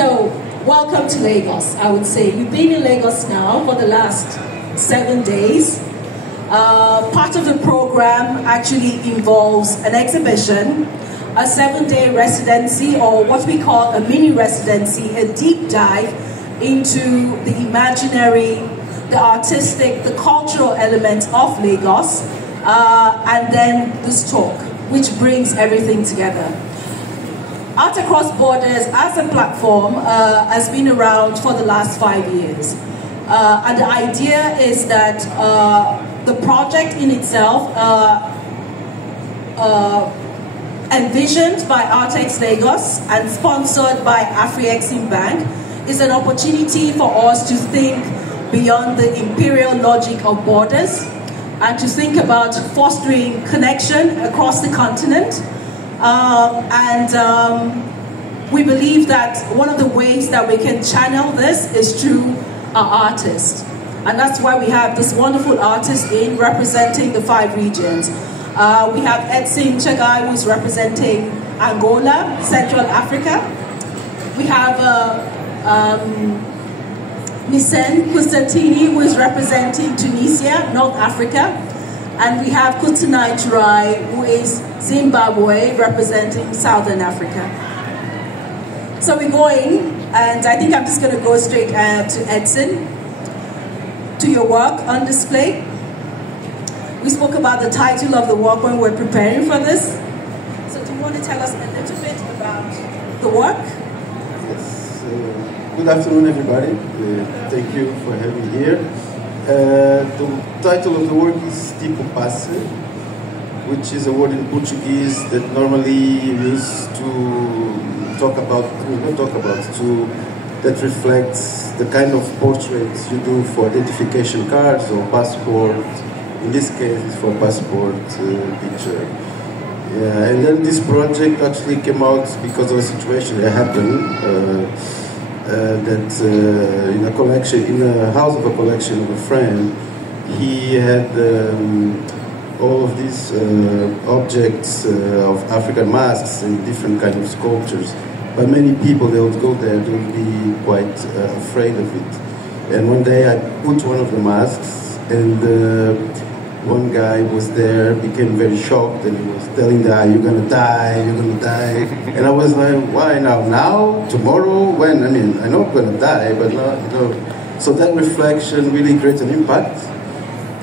So, welcome to Lagos, I would say. We've been in Lagos now for the last 7 days. Part of the program actually involves an exhibition, a 7-day residency, or what we call a mini residency, a deep dive into the imaginary, the artistic, the cultural elements of Lagos, and then this talk, which brings everything together. Art Across Borders as a platform has been around for the last 5 years. And the idea is that the project in itself, envisioned by Artex Lagos and sponsored by Afrexim Bank, is an opportunity for us to think beyond the imperial logic of borders and to think about fostering connection across the continent. We believe that one of the ways that we can channel this is through our artists. And that's why we have this wonderful artist in representing the 5 regions. We have Edson Chagai, who's representing Angola, Central Africa. We have Nissen Constantini, who is representing Tunisia, North Africa. And we have Kutanai Turai, who is Zimbabwe, representing Southern Africa. So we're going, and I think I'm just going to go straight to Edson, to your work on display. We spoke about the title of the work when we were preparing for this. So do you want to tell us a little bit about the work? Yes. Good afternoon, everybody. Thank you for having me here. The title of the work is Tipo Passe, which is a word in Portuguese that normally used to talk about, that reflects the kind of portraits you do for identification cards or passport. In this case, it's for passport picture. Yeah, and then this project actually came out because of a situation that happened. In a collection, in a house of a collection of a friend, he had all of these objects of African masks and different kinds of sculptures. But many people, they would go there, they would be quite afraid of it. And one day I put one of the masks, and one guy was there, became very shocked, and he was telling the guy, "You're gonna die, you're gonna die." And I was like, "Why now? Now? Tomorrow? When?" I mean, I know I'm gonna die, but not, you know. So that reflection really created an impact,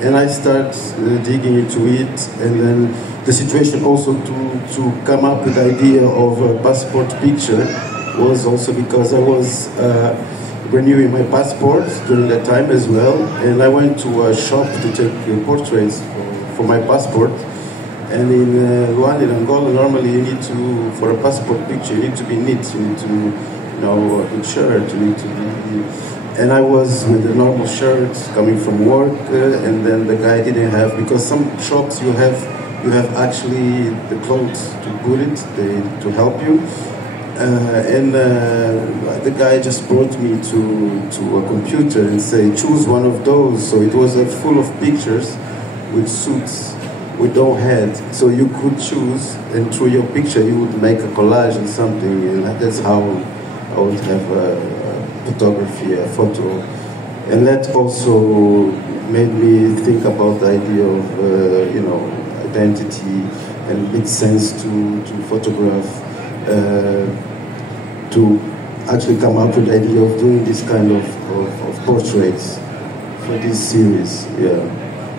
and I start digging into it, and then the situation also to come up with the idea of a passport picture was also because I was renewing my passport during that time as well, and I went to a shop to take portraits for my passport. And in Luanda, in Angola, normally you need to, for a passport picture, you need to be neat, you need to, you know, in shirt, you need to be. And I was with the normal shirt coming from work, and then the guy didn't have, because some shops you have actually the clothes to put it, to help you. The guy just brought me to a computer and say, choose one of those. So it was full of pictures with suits with no head. So you could choose, and through your picture you would make a collage and something, and that's how I would have a photography, a photo. And that also made me think about the idea of, you know, identity, and it makes sense to photograph. To actually come up with the idea of doing this kind of portraits for this series, yeah.